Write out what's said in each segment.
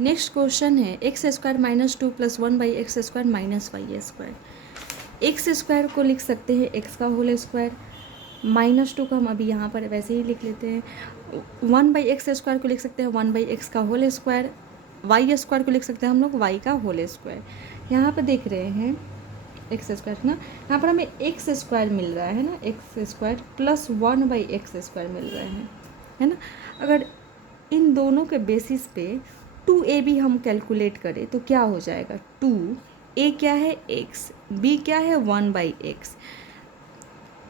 Next question है x square minus 2 plus 1 by x square minus y square. X square को लिख सकते हैं एक्स का होल स्क्वायर, माइनस 2 को हम अभी यहाँ पर वैसे ही लिख लेते हैं। 1 बाई एक्स स्क्वायर को लिख सकते हैं 1 बाई एक्स का होल स्क्वायर, वाई स्क्वायर को लिख सकते हैं हम लोग वाई का होल स्क्वायर। यहाँ पर देख रहे हैं एक्स स्क्वायर ना, यहाँ पर हमें एक्स स्क्वायर मिल रहा है ना, X square plus 1 by x square मिल रहा है ना। अगर इन दोनों के बेसिस पे 2ab हम कैलकुलेट करें तो क्या हो जाएगा, 2a क्या है x, b क्या है 1 बाई एक्स।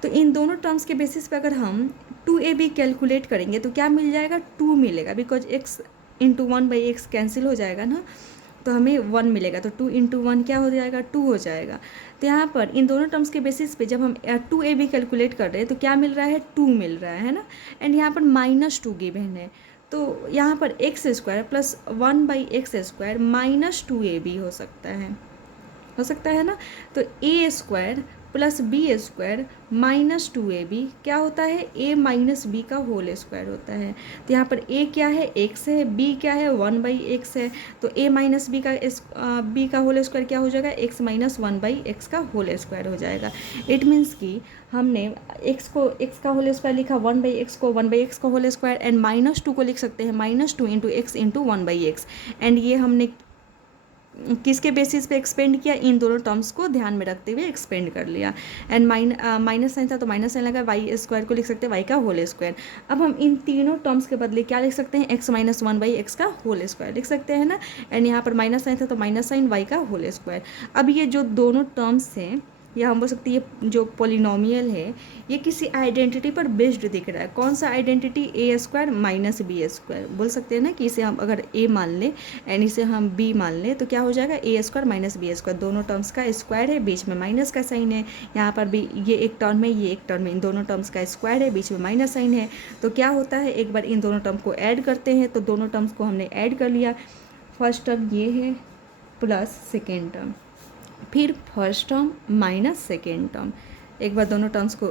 तो इन दोनों टर्म्स के बेसिस पे अगर हम 2ab कैलकुलेट करेंगे तो क्या मिल जाएगा, 2 मिलेगा, because x into 1 by x cancel हो जाएगा ना, तो हमें 1 मिलेगा, तो 2 इंटू 1 क्या हो जाएगा, 2 हो जाएगा। तो यहाँ पर इन दोनों टर्म्स के बेसिस पे जब हम 2ab कैलकुलेट कर रहे हैं तो क्या मिल रहा है, 2 मिल रहा है ना। एंड यहाँ पर माइनस 2 गिवन है, तो यहाँ पर X square plus 1 by x square minus 2ab हो सकता है ना। तो A square plus B square minus 2ab क्या होता है, a माइनस बी का होल स्क्वायर होता है। तो यहाँ पर a क्या है, x है, b क्या है 1 बाई एक्स है, तो a माइनस बी का b का होल स्क्वायर क्या हो जाएगा, x माइनस 1 बाई एक्स का होल स्क्वायर हो जाएगा। इट मीन्स कि हमने x का होल स्क्वायर लिखा, 1 बाई एक्स को 1 बाई एक्स का होल स्क्वायर, एंड माइनस 2 को लिख सकते हैं minus 2 into x into 1 by x. And ये हमने किसके बेसिस पे एक्सपेंड किया, इन दोनों टर्म्स को ध्यान में रखते हुए एक्सपेंड कर लिया। एंड माइनस साइन था तो माइनस साइन लगा, वाई स्क्वायर को लिख सकते हैं वाई का होल स्क्वायर। अब हम इन तीनों टर्म्स के बदले क्या लिख सकते हैं, एक्स माइनस 1 बाई एक्स का होल स्क्वायर लिख सकते हैं ना। एंड यहाँ पर माइनस साइन था तो माइनस साइन वाई का होल स्क्वायर। अब ये जो दोनों टर्म्स हैं, या हम बोल सकते हैं ये जो पोलिनोमियल है ये किसी आइडेंटिटी पर बेस्ड दिख रहा है। कौन सा आइडेंटिटी, ए स्क्वायर माइनस बी स्क्वायर। बोल सकते हैं ना कि इसे हम अगर ए मान लें एंड इसे हम बी मान लें तो क्या हो जाएगा, ए स्क्वायर माइनस बी स्क्वायर, दोनों टर्म्स का स्क्वायर है, बीच में माइनस का साइन है। यहाँ पर भी ये एक टर्म है, ये एक टर्म है, इन दोनों टर्म्स का स्क्वायर है, बीच में माइनस साइन है। तो क्या होता है, एक बार इन दोनों टर्म को ऐड करते हैं, तो दोनों टर्म्स को हमने ऐड कर लिया। फर्स्ट टर्म ये है प्लस सेकेंड टर्म, फिर first term minus second term. एक बार दोनों टर्म्स को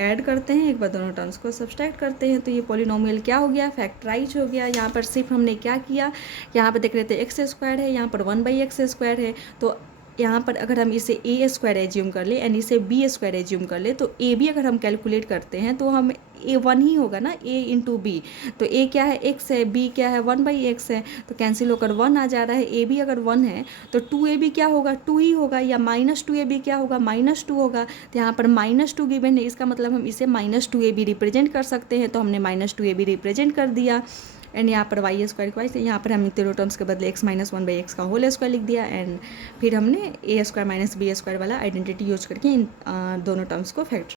ऐड करते हैं, एक बार दोनों टर्म्स को सब्सट्रैक्ट करते हैं, तो ये पॉलिनोमियल क्या हो गया, फैक्टराइज हो गया। यहाँ पर सिर्फ हमने क्या किया, यहाँ पर देख रहे थे एक्स स्क्वायर है, यहाँ पर 1 बाई एक्स स्क्वायर है, तो यहाँ पर अगर हम इसे ए स्क्वायर एज्यूम कर ले एंड इसे बी स्क्वायर एज्यूम कर ले, तो ए बी अगर हम कैलकुलेट करते हैं तो हम ए 1 ही होगा ना, ए इंटू बी। तो ए क्या है, एक्स है, बी क्या है 1 बाई एक्स है, तो कैंसिल होकर 1 आ जा रहा है। ए बी अगर 1 है तो 2ab क्या होगा, 2 ही होगा, या माइनस 2ab क्या होगा, माइनस 2 होगा। तो यहाँ पर माइनस 2 गिवन है, इसका मतलब हम इसे माइनस 2ab रिप्रेजेंट कर सकते हैं, तो हमने माइनस 2ab रिप्रेजेंट कर दिया। एंड यहाँ पर वाई स्क्वायर को वाई, यहाँ पर हमने तीनों टर्म्स के बदले एक्स माइनस 1 बाई एक्स का होल स्क्वायर लिख दिया। एंड फिर हमने ए स्क्वायर माइनस बी स्क्वायर वाला आइडेंटिटी यूज करके इन दोनों टर्म्स को फैक्टर